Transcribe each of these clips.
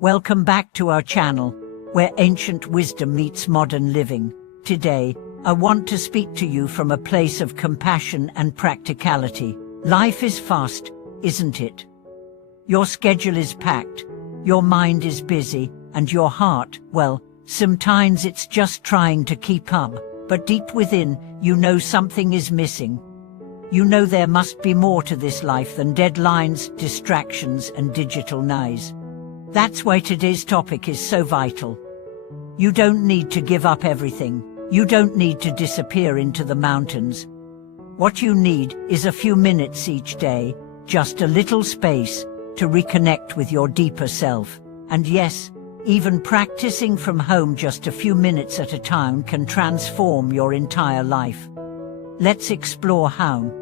Welcome back to our channel, where ancient wisdom meets modern living. Today, I want to speak to you from a place of compassion and practicality. Life is fast, isn't it? Your schedule is packed, your mind is busy, and your heart, well, sometimes it's just trying to keep up, but deep within, you know something is missing. You know there must be more to this life than deadlines, distractions, and digital noise. That's why today's topic is so vital. You don't need to give up everything. You don't need to disappear into the mountains. What you need is a few minutes each day, just a little space, to reconnect with your deeper self. And yes, even practicing from home just a few minutes at a time can transform your entire life. Let's explore how.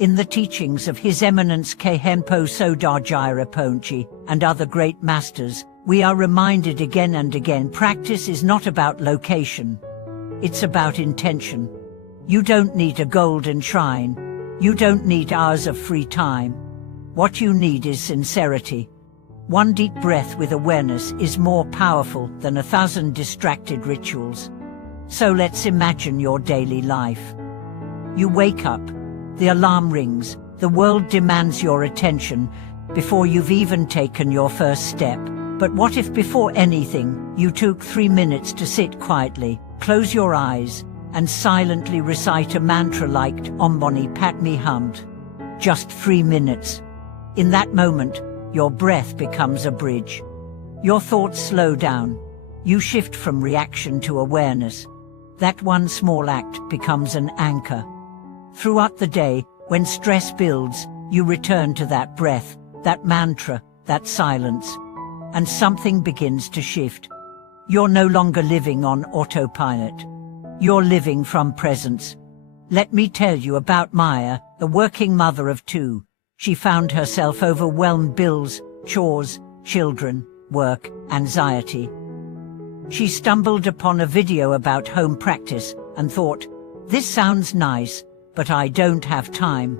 In the teachings of His Eminence Khenpo Sodaji Rinpoche and other great masters, we are reminded again and again practice is not about location. It's about intention. You don't need a golden shrine. You don't need hours of free time. What you need is sincerity. One deep breath with awareness is more powerful than 1,000 distracted rituals. So let's imagine your daily life. You wake up, the alarm rings, the world demands your attention before you've even taken your first step. But what if before anything, you took 3 minutes to sit quietly, close your eyes, and silently recite a mantra like Om Mani Padme Hum? Just 3 minutes. In that moment, your breath becomes a bridge. Your thoughts slow down. You shift from reaction to awareness. That one small act becomes an anchor. Throughout the day, when stress builds, you return to that breath, that mantra, that silence. And something begins to shift. You're no longer living on autopilot. You're living from presence. Let me tell you about Maya, the working mother of 2. She found herself overwhelmed: bills, chores, children, work, anxiety. She stumbled upon a video about home practice and thought, this sounds nice, but I don't have time.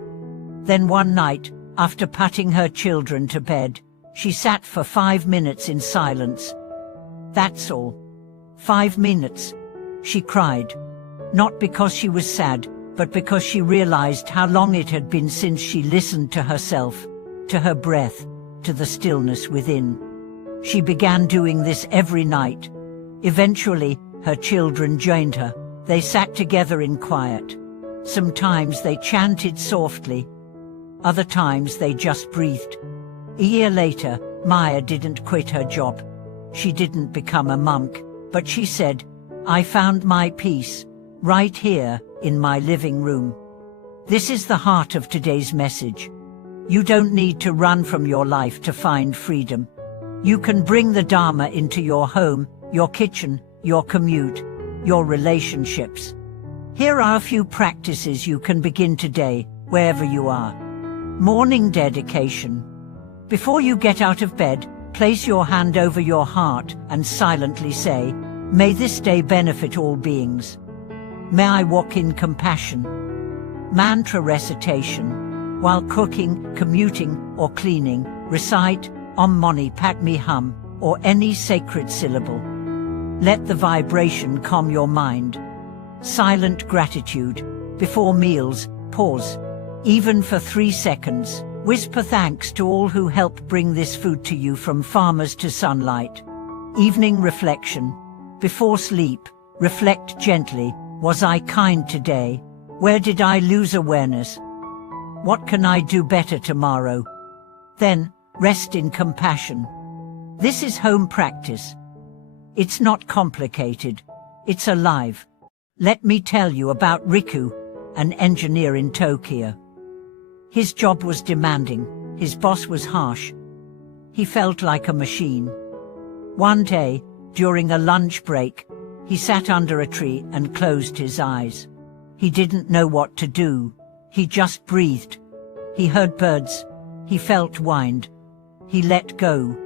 Then one night, after putting her children to bed, she sat for 5 minutes in silence. That's all. 5 minutes. She cried. Not because she was sad, but because she realized how long it had been since she listened to herself, to her breath, to the stillness within. She began doing this every night. Eventually, her children joined her. They sat together in quiet. Sometimes they chanted softly. Other times they just breathed. A year later, Maya didn't quit her job. She didn't become a monk, but she said, I found my peace, right here, in my living room. This is the heart of today's message. You don't need to run from your life to find freedom. You can bring the Dharma into your home, your kitchen, your commute, your relationships. Here are a few practices you can begin today, wherever you are. Morning dedication. Before you get out of bed, place your hand over your heart and silently say, may this day benefit all beings. May I walk in compassion. Mantra recitation. While cooking, commuting, or cleaning, recite Om Mani Padme Hum or any sacred syllable. Let the vibration calm your mind. Silent gratitude. Before meals, pause. Even for 3 seconds. Whisper thanks to all who helped bring this food to you, from farmers to sunlight. Evening reflection. Before sleep, reflect gently. Was I kind today? Where did I lose awareness? What can I do better tomorrow? Then, rest in compassion. This is home practice. It's not complicated. It's alive. Let me tell you about Riku, an engineer in Tokyo. His job was demanding. His boss was harsh. He felt like a machine. One day, during a lunch break, he sat under a tree and closed his eyes. He didn't know what to do. He just breathed. He heard birds. He felt wind. He let go.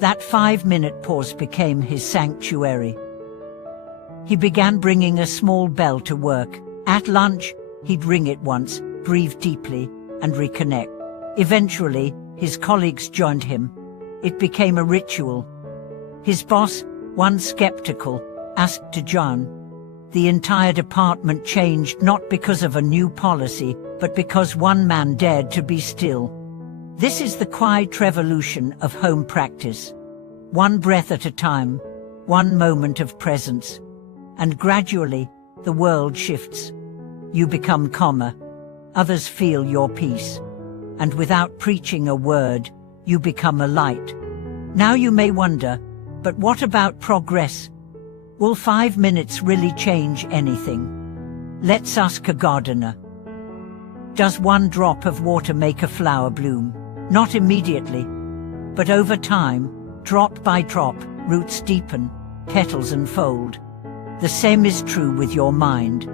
That 5-minute pause became his sanctuary. He began bringing a small bell to work. At lunch, he'd ring it once, breathe deeply, and reconnect. Eventually, his colleagues joined him. It became a ritual. His boss, once skeptical, asked to John. The entire department changed not because of a new policy, but because one man dared to be still. This is the quiet revolution of home practice. One breath at a time, one moment of presence. And gradually, the world shifts. You become calmer. Others feel your peace. And without preaching a word, you become a light. Now you may wonder, but what about progress? Will 5 minutes really change anything? Let's ask a gardener. Does one drop of water make a flower bloom? Not immediately, but over time, drop by drop, roots deepen, petals unfold. The same is true with your mind.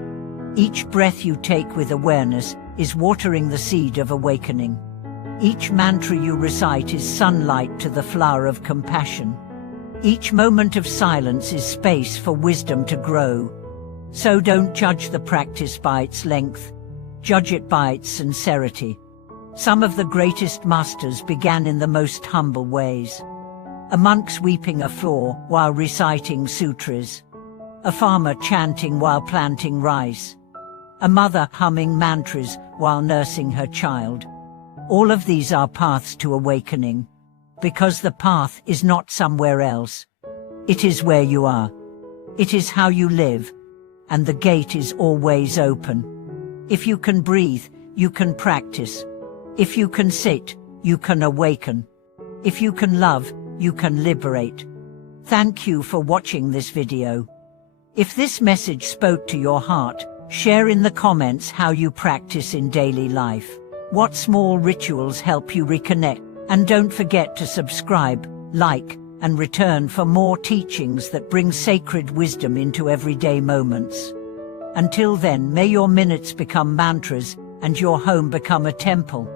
Each breath you take with awareness is watering the seed of awakening. Each mantra you recite is sunlight to the flower of compassion. Each moment of silence is space for wisdom to grow. So don't judge the practice by its length. Judge it by its sincerity. Some of the greatest masters began in the most humble ways. A monk sweeping a floor while reciting sutras. A farmer chanting while planting rice. A mother humming mantras while nursing her child. All of these are paths to awakening. Because the path is not somewhere else. It is where you are. It is how you live. And the gate is always open. If you can breathe, you can practice. If you can sit, you can awaken. If you can love, you can liberate. Thank you for watching this video. If this message spoke to your heart, share in the comments how you practice in daily life. What small rituals help you reconnect? And don't forget to subscribe, like, and return for more teachings that bring sacred wisdom into everyday moments. Until then, may your minutes become mantras and your home become a temple.